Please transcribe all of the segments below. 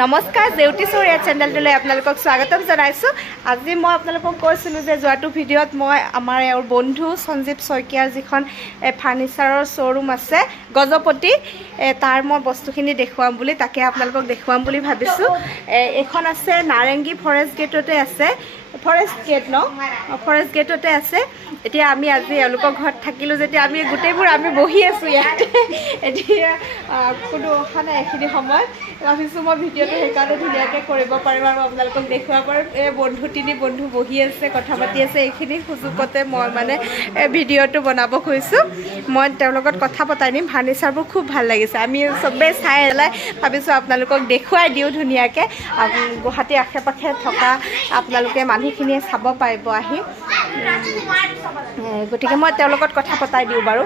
নমস্কাৰ জেউতি চৌৰিয়া চেনেলটোলৈ আপোনালোকক স্বাগতম জনাইছোঁ। আজি মই আপোনালোকক কৈছিলোঁ যে যোৱাটো ভিডিঅ'ত মই আমাৰ এওঁৰ বন্ধু সঞ্জীৱ শইকীয়াৰ যিখন ফাৰ্নিচাৰৰ শ্ব'ৰুম আছে গজপতি, তাৰ মই বস্তুখিনি দেখুৱাম বুলি, তাকে আপোনালোকক দেখুৱাম বুলি ভাবিছোঁ। এইখন আছে নাৰেংগী ফৰেষ্ট গেটতে আছে, ফৰেষ্ট গেট ন, ফৰেষ্ট গেটতে আছে। এতিয়া আমি আজি এওঁলোকৰ ঘৰত থাকিলোঁ যেতিয়া আমি গোটেইবোৰ আমি বহি আছোঁ ইয়াতে, এতিয়া কোনো অহা নাই এইখিনি সময়ত। ভাবিছোঁ মই ভিডিঅ'টো সেইকাৰণে ধুনীয়াকৈ কৰিব পাৰিম আৰু আপোনালোকক দেখুৱাব পাৰিম। এই তিনি বন্ধু বহি আছে, কথা পাতি আছে, এইখিনি সুযোগতে মই মানে ভিডিঅ'টো বনাব খুজিছোঁ। মই তেওঁৰ লগত কথা পতাই নিম। ফাৰ্নিচাৰবোৰ খুব ভাল লাগিছে, আমি চবেই চাই পেলাই ভাবিছোঁ আপোনালোকক দেখুৱাই দিওঁ ধুনীয়াকৈ। গুৱাহাটীৰ আশে পাশে থকা আপোনালোকে মানুহখিনিয়ে চাব পাৰিব আহি, গতিকে মই তেওঁৰ লগত কথা পতাই দিওঁ বাৰু।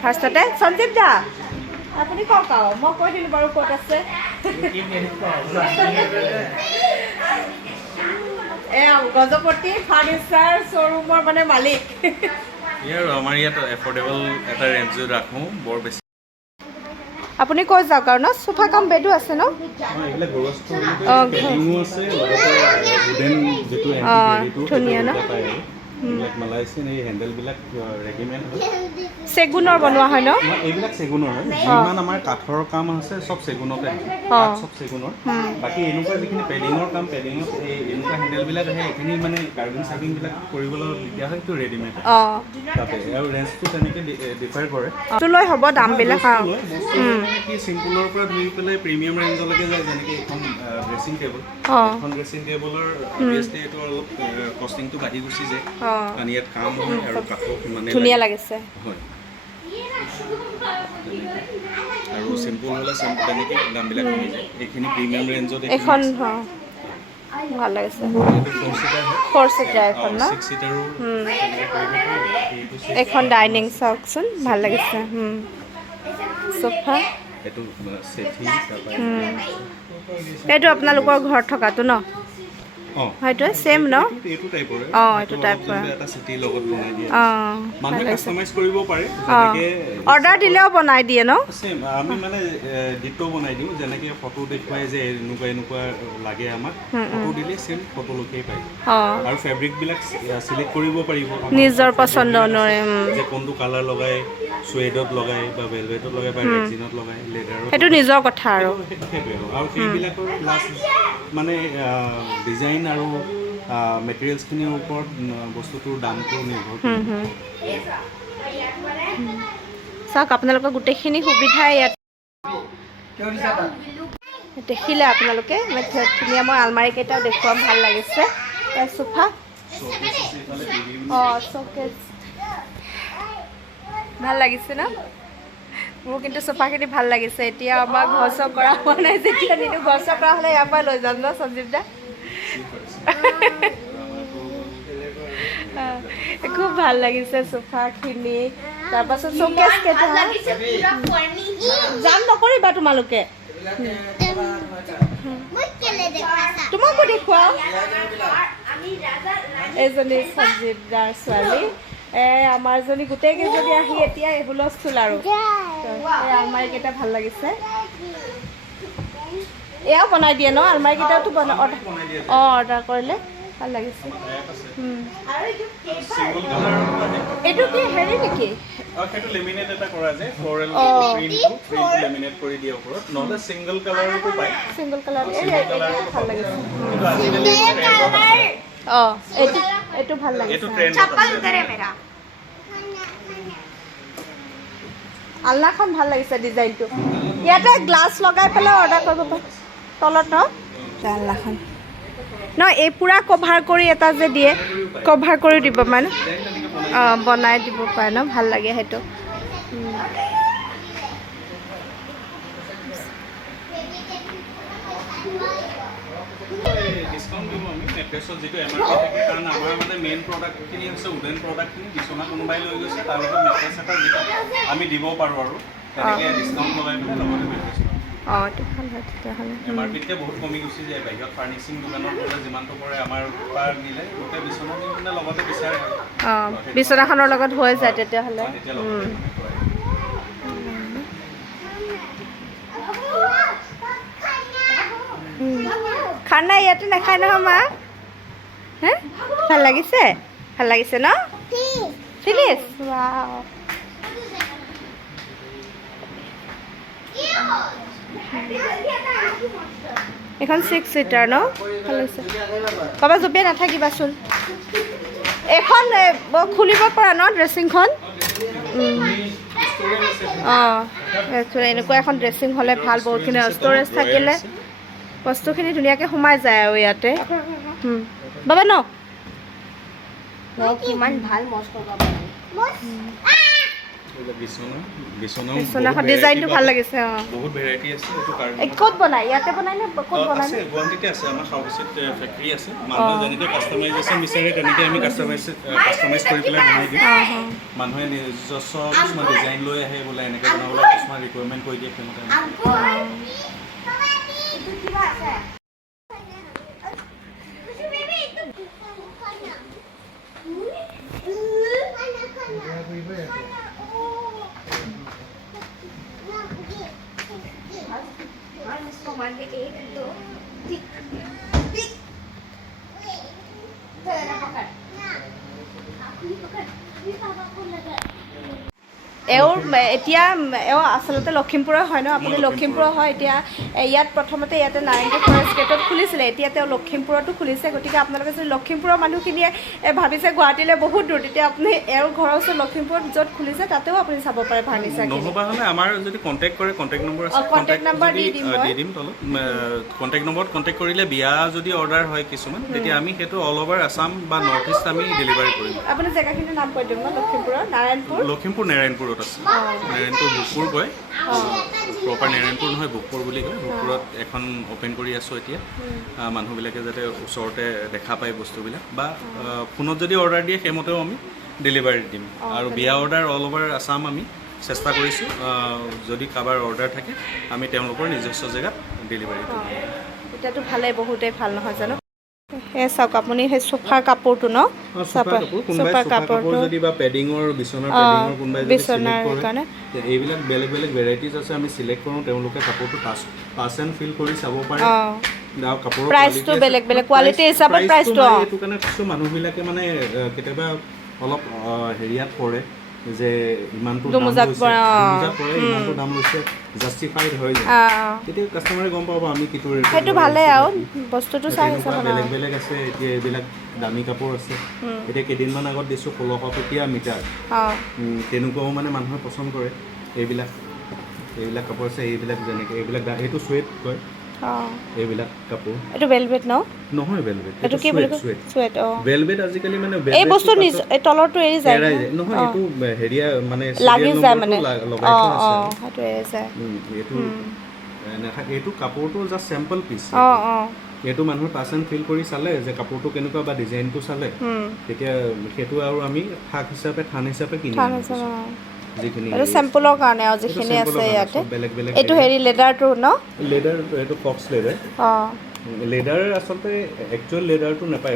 ফাৰ্ষ্টতে সঞ্জীৱ দা আপুনি কওক আৰু, মই কৈ দিলোঁ বাৰু ক'ত আছে। গজপতি ফাৰ্নিচাৰ শ্ব'ৰুমৰ মানে মালিক। আমাৰ ইয়াত এফৰ্ডেবল এটা ৰেঞ্জত ৰাখোঁ, বৰ বেছি। আপুনি কৈ যাওক আৰু ন, চোফা কাম বেডো আছে ন? ধুনীয়া ন, চেগুনৰ বনোৱা হয় ন? এইবিলাক চেগুনৰ হয়, যিমান আমাৰ কাঠৰ কাম আছে চব চেগুনতে, চব চেগুনৰ। বাকী এনেকুৱা যিখিনি পেডিঙৰ কাম, পেডিঙত এনেকুৱা হেণ্ডেলবিলাক আহে, এইখিনি মানে কাৰ্বিং চাৰ্বিংবিলাক কৰিবলৈ দিগদাৰ হয়, সেইটো ৰেডিমেড তাতে। আৰু ৰেঞ্জটো তেনেকৈ ডিফাৰ কৰে, লৈ হ'ব দামবিলাক। চিম্পুলৰ পৰা ধৰি পেলাই প্ৰিমিয়াম ৰেঞ্জলৈকে যায়। যেনেকৈ এখন ড্ৰেছিং টেবুল, এখন ড্ৰেছিং টেবুলৰ অভিয়াছলি এইটো অলপ কষ্টিংটো বাঢ়ি গুচি যায়, কাৰণ ইয়াত কাম হয় আৰু কাঠো সিমানে ধুনীয়া লাগিছে হয়। আৰু চিম্পুল হ'লে তেনেকৈ দামবিলাক কমি যায়। এইখিনি প্ৰিমিয়াম ৰেঞ্জত এখন ভাল লাগিছে, 4 ছিটাৰ এখন ন? এখন ডাইনিং চাওকচোন, ভাল লাগিছে। চোফা এইটো আপোনালোকৰ ঘৰত থকাটো ন? হয়তো ছেম ন? এইটো টাইপৰ, এইটো টাইপৰ। অৰ্ডাৰ দিলেও বনাই দিয়ে ন? ছেম আমি মানে ডিটো বনাই দিওঁ, যেনেকৈ ফটো দেখুৱাই যে এনেকুৱা এনেকুৱা লাগে আমাক, ফটো দিলে ছেম ফটোলৈকে পাই। আৰু ফেব্ৰিকবিলাক চিলেক্ট কৰিব পাৰিব নিজৰ পচন্দ অনুসৰি, যে কোনটো কালাৰ লগাই, চুৱেডত লগাই বা ভেলভেটত লগাই বা ৰেক্সিনত লগাই, লেডাৰত, সেইটো নিজৰ কথা আৰু। আৰু সেইবিলাকৰ প্লাছ মানে ডিজাইন আৰু মেটেৰিয়েলছখিনিৰ ওপৰত বস্তুটোৰ দামটো নিৰ্ভৰ কৰে। চাওক আপোনালোকৰ গোটেইখিনি সুবিধা ইয়াত দেখিলে আপোনালোকে। ধুনীয়া, মই আলমাৰীকেইটাও দেখুৱাম, ভাল লাগিছে। চোফা, শ্ব'কেছ ভাল লাগিছে ন? মোৰ কিন্তু চোফাখিনি ভাল লাগিছে। এতিয়া আমাৰ ঘৰ চৰ কৰা হোৱা নাই, যেতিয়া নিদিওঁ ঘৰ চৰ কৰা হ'লে ইয়াৰ পৰা লৈ যাম ন সঞ্জীৱ দা? খুব ভাল লাগিছে চোফাখিনি। তাৰপাছত শ্ব'কেছ কেইটা যাম নকৰিবা তোমালোকে, তোমাকো দেখুৱাও। এইজনী সঞ্জীৱ দাৰ ছোৱালী, আমাৰজনী গোটেইকেইজনী আহি এতিয়া এই হুলস্থুল আৰু। এই আলমাৰীকেইটা ভাল লাগিছে, এয়াও বনাই দিয়ে ন? আলমাৰীকেইটাওতো অৰ্ডাৰ কৰিলে ভাল লাগিছে। এইটো কি হেৰি নেকি? সেইটো লেমিনেট এটা কৰা যায়, ফ্ল'ৰেল প্ৰিণ্টটো লেমিনেট কৰি দিয়ে ওপৰত, নহ'লে ছিংগল কালাৰটো পায়। ছিংগল কালাৰ ভাল লাগিছে। এইটো ভাল লাগিছে। আলনাখন ভাল লাগিছে, ডিজাইনটো। ইয়াতে গ্লাছ লগাই পেলাই অৰ্ডাৰ কৰিব পাৰি তলত ন? আলনাখন ন, এই পূৰা কভাৰ কৰি এটা যে দিয়ে, কভাৰ কৰি দিব মানে, বনাই দিব পাৰে ন? ভাল লাগে সেইটো। ডিছকাউণ্ট দিব আমি মেট্ৰেছত, যিটো MRP থাকে, কাৰণ আমাৰ মানে মেইন প্ৰডাক্টখিনি হৈছে উডেন প্ৰডাক্টখিনি। বিচনা কোনোবাই লৈ গৈছে, তাৰ লগত মেট্ৰেছ এটা যিটো আমি দিব পাৰোঁ আৰু তেনেকৈ ডিছকাউণ্ট লগাই পেলাই লগতে মেট্ৰেছ। এইটো ভাল হয় তেতিয়াহ'লে। MRPতকৈ বহুত কমি গুচি যায়। বাহিৰত ফাৰ্নিচিং দোকানৰ পৰা যিমানটো কৰে, আমাৰ পৰা নিলে গোটেই বিচনা নি মানে লগতে বিচাৰে। বিচনাখনৰ লগত হৈ যায় তেতিয়াহ'লে। অফাৰ নাই ইয়াতে নাখায় নহয় মা হে ভাল লাগিছে ন ফিনিছ ৱাও এখন 6 সিটাৰ ন ভাল লাগিছে বাবা জপিয়া নাথাকিবাচোন এখন খুলিব পৰা ন ড্ৰেছিংখন অঁ এনেকুৱা এখন ড্ৰেছিং হ'লে ভাল বহুতখিনি ষ্ট'ৰেজ থাকিলে বস্তুখিনি ধুনীয়াকৈ সোমাই যায় আৰু ইয়াতে বাবা ন কিমান ভাল মস্ত বিচনাখন ডিজাইনটো ভাল লাগিছে অঁ বহুত ভেৰাইটি আছে এইটো কাৰণে ক'ত বনাই ইয়াতে বনাই নে ক'ত বনাই আছে গুৱাহাটীতে আছে আমাৰ খাউচিত ফেক্টৰী আছে মানুহে যেনেকৈ কাষ্টমাইজেশ্যন বিচাৰে তেনেকৈ আমি কাষ্টমাইজ কৰি পেলাই বনাই দিওঁ মানুহে নিজস্ব কিছুমান ডিজাইন লৈ আহে বোলে এনেকৈ বনাবলৈ কিছুমান ৰিকুৱাৰমেণ্ট কৰি দিয়ে সেইমতে এতিয়া আচলতে লখিমপুৰৰ হয় ন আপুনি লখিমপুৰৰ হয় এতিয়া ইয়াত প্ৰথমতে ইয়াতে নাৰায়ণপুৰ ফৰেষ্ট গেটত খুলিছিলে এতিয়া তেওঁ লখিমপুৰতো খুলিছে গতিকে আপোনালোকে যদি লখিমপুৰৰ মানুহখিনিয়ে ভাবিছে গুৱাহাটীলৈ বহুত দূৰ তেতিয়া আপুনি এওঁৰ ঘৰৰ ওচৰত লখিমপুৰত য'ত খুলিছে তাতেও আপুনি চাব পাৰে ফাৰ্নিচাৰখিনি নহ'বা হ'লে আমাৰ যদি কণ্টেক্ট কৰে কণ্টেক্ট নম্বৰ আছে কণ্টেক্ট নম্বৰ দি দিম তলত কণ্টেক্ট নম্বৰত কণ্টেক্ট কৰিলে বিয়া যদি অৰ্ডাৰ হয় কিছুমান তেতিয়া আমি সেইটো অল অভাৰ আছাম বা নৰ্থ ইষ্ট আমি ডেলিভাৰী কৰিম আপুনি জেগাখিনিৰ নাম কৈ দিয়ক ন লখিমপুৰৰ নাৰায়ণপুৰ নাৰায়ণপুৰত আছে নাৰায়ণপুৰ ভোগপুৰ কয় প্ৰপাৰ নাৰায়ণপুৰ নহয় ভোগপুৰ বুলি কয় ভোগপুৰত এখন অ'পেন কৰি আছোঁ এতিয়া মানুহবিলাকে যাতে ওচৰতে দেখা পায় বস্তুবিলাক বা ফোনত যদি অৰ্ডাৰ দিয়ে সেইমতেও আমি ডেলিভাৰী দিম আৰু বিয়া অৰ্ডাৰ অল অভাৰ আছাম আমি চেষ্টা কৰিছোঁ যদি কাৰোবাৰ অৰ্ডাৰ থাকে আমি তেওঁলোকৰ নিজস্ব জেগাত ডেলিভাৰী কৰিম এতিয়াতো ভালেই বহুতেই ভাল নহয় জানো সেই চাওক আপুনি সেই চোফাৰ কাপোৰটো ন চোফাৰ কাপোৰটো যদি বা পেডিঙৰ বিচনাৰ পেডিঙৰ কোনোবাই যদি চিলেক্ট কৰে এইবিলাক বেলেগ বেলেগ ভেৰাইটিজ আছে আমি চিলেক্ট কৰোঁ তেওঁলোকে কাপোৰটো পাছ এণ্ড ফিল কৰি চাব পাৰে আৰু কাপোৰৰ প্ৰাইচটো বেলেগ বেলেগ কোৱালিটি হিচাপত প্ৰাইচটো এইটো কাৰণে কিছু মানুহবিলাকে মানে কেতিয়াবা অলপ হেৰিয়াত পৰে যে ইমানটো দাম লৈছে জাষ্টিফাইড হৈ যায় তেতিয়া কাষ্টমাৰে গম পাব আমি কিটো ৰেট সেইটো ভালেই আৰু বস্তুটো চাই বেলেগ বেলেগ আছে এতিয়া এইবিলাক দামী কাপোৰ আছে এতিয়া কেইদিনমান আগত দিছোঁ 1600 টকীয়া মিটাৰ তেনেকুৱাও মানে মানুহে পচন্দ কৰে এইবিলাক কাপোৰ আছে এইবিলাক যেনেকৈ এইবিলাক এইটো চুৱেট কয় এইবিলাক কাপোৰ এইটো ভেলভেট ন নহয় ভেলভেট এইটো কি বুলি কয় চুৱেট ভেলভেট আজিকালি মানে এই বস্তু তলৰটো এৰি যায় নহয় এইটো হেৰিয়া মানে লাগি যায় মানে লগাই থোৱা আছে সেইটো এৰি যায় এইটো নাথাকে এইটো কাপোৰটো জাষ্ট চেম্পল পিচ এইটো মানুহে টাচ এণ্ড ফিল কৰি চালে যে কাপোৰটো কেনেকুৱা বা ডিজাইনটো চালে তেতিয়া সেইটো আৰু আমি থান হিচাপে কিনি এইটো চেম্পলৰ কাৰণে আৰু যিখিনি আছে ইয়াতে এইটো হেৰি লেডাৰটো ন লেডাৰ এইটো ফক্স লেডাৰ লেডাৰ আচলতে একচুৱেল লেডাৰটো নাপায়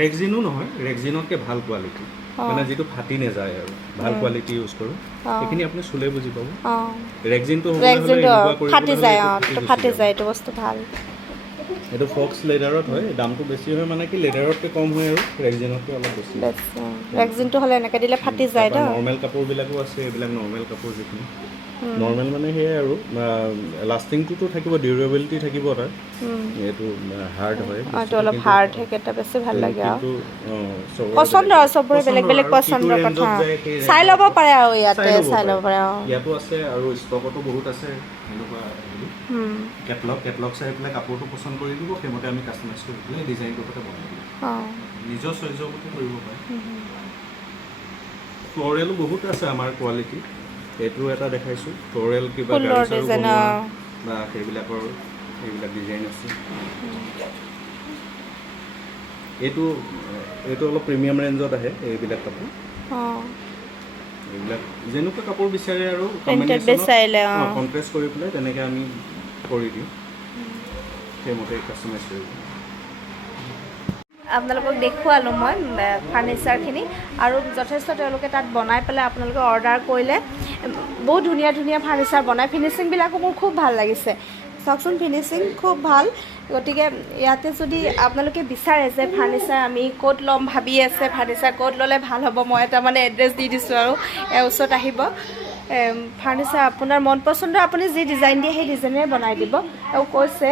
ৰেগজিনো নহয় ৰেগজিনতকৈ ভাল কোৱালিটি মানে যিটো ফাটি নাযায় আৰু ভাল কোৱালিটি ইউজ কৰোঁ সেইখিনি আপুনি চুলে বুজি পাব ৰেগজিনটো ফাটি যায় ফাটি যায় এইটো বস্তু ভাল এইটো ফক্স লেডাৰত হয় দামটো বেছি হয় মানে কি লেডাৰতকৈ কম হয় আৰু ৰেগজিনতকৈ অলপ বেছি ৰেগজিনটো হ'লে এনেকৈ দিলে ফাটি যায় ন নৰ্মেল কাপোৰবিলাকো আছে এইবিলাক নৰ্মেল কাপোৰ যিখিনি নৰ্মেল মানে সেয়াই আৰু লাষ্টিংটোতো থাকিব ডিউৰেবিলিটি থাকিব তাৰ এইটো হাৰ্ড হয় এইটো অলপ হাৰ্ড থাকে এটা বেছি ভাল লাগে আৰু পচন্দ আৰু চবৰে বেলেগ বেলেগ পচন্দৰ কথা চাই ল'ব পাৰে আৰু ইয়াতে চাই ল'ব পাৰে ইয়াতো আছে আৰু ষ্টকতো বহুত আছে এনেকুৱা কেটলগ চাই পেলাই কাপোৰটো পচন্দ কৰি দিব সেইমতে আমি কাষ্টমাইজ কৰি পেলাই ডিজাইনটোৰ সৈতে বনাই দিম নিজৰ চইজৰ মতে কৰিব পাৰে ফ্ল'ৰেলো বহুত আছে আমাৰ কোৱালিটি এইটো এটা দেখাইছোঁ ফ্ল'ৰেল কিবা বা সেইবিলাকৰ এইবিলাক ডিজাইন আছে এইটো অলপ প্ৰিমিয়াম ৰেঞ্জত আহে এইবিলাক কাপোৰ এইবিলাক যেনেকুৱা কাপোৰ বিচাৰে আৰু কণ্ট্ৰেষ্ট কৰি পেলাই তেনেকৈ আমি কৰি দিওঁ সেইমতে কাষ্টমাইজ কৰি দিওঁ আপোনালোকক দেখুৱালোঁ মই ফাৰ্নিচাৰখিনি আৰু যথেষ্ট তেওঁলোকে তাত বনাই পেলাই আপোনালোকে অৰ্ডাৰ কৰিলে বহুত ধুনীয়া ধুনীয়া ফাৰ্নিচাৰ বনায় ফিনিচিংবিলাকো মোৰ খুব ভাল লাগিছে চাওকচোন ফিনিচিং খুব ভাল গতিকে ইয়াতে যদি আপোনালোকে বিচাৰে যে ফাৰ্ণিচাৰ আমি ক'ত ল'ম ভাবি আছে ফাৰ্ণিচাৰ ক'ত ল'লে ভাল হ'ব মই এটা মানে এড্ৰেছ দি দিছোঁ আৰু ইয়াৰ ওচৰত আহিব ফাৰ্ণিচাৰ আপোনাৰ মন পচন্দৰ আপুনি যি ডিজাইন দিয়ে সেই ডিজাইনেৰে বনাই দিব আৰু কৈছে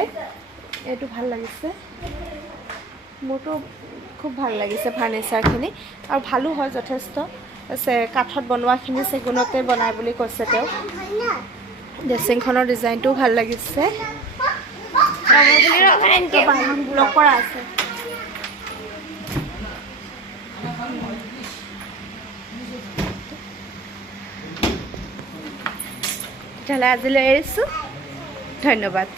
এইটো ভাল লাগিছে মোৰতো খুব ভাল লাগিছে ফাৰ্ণিচাৰখিনি আৰু ভালো হয় যথেষ্ট কাঠত বনোৱাখিনি চেগুনতে বনাই বুলি কৈছে তেওঁ ড্ৰেছিংখনৰ ডিজাইনটোও ভাল লাগিছে লগ কৰা আছে তেতিয়াহ'লে আজিলৈ এৰিছোঁ ধন্যবাদ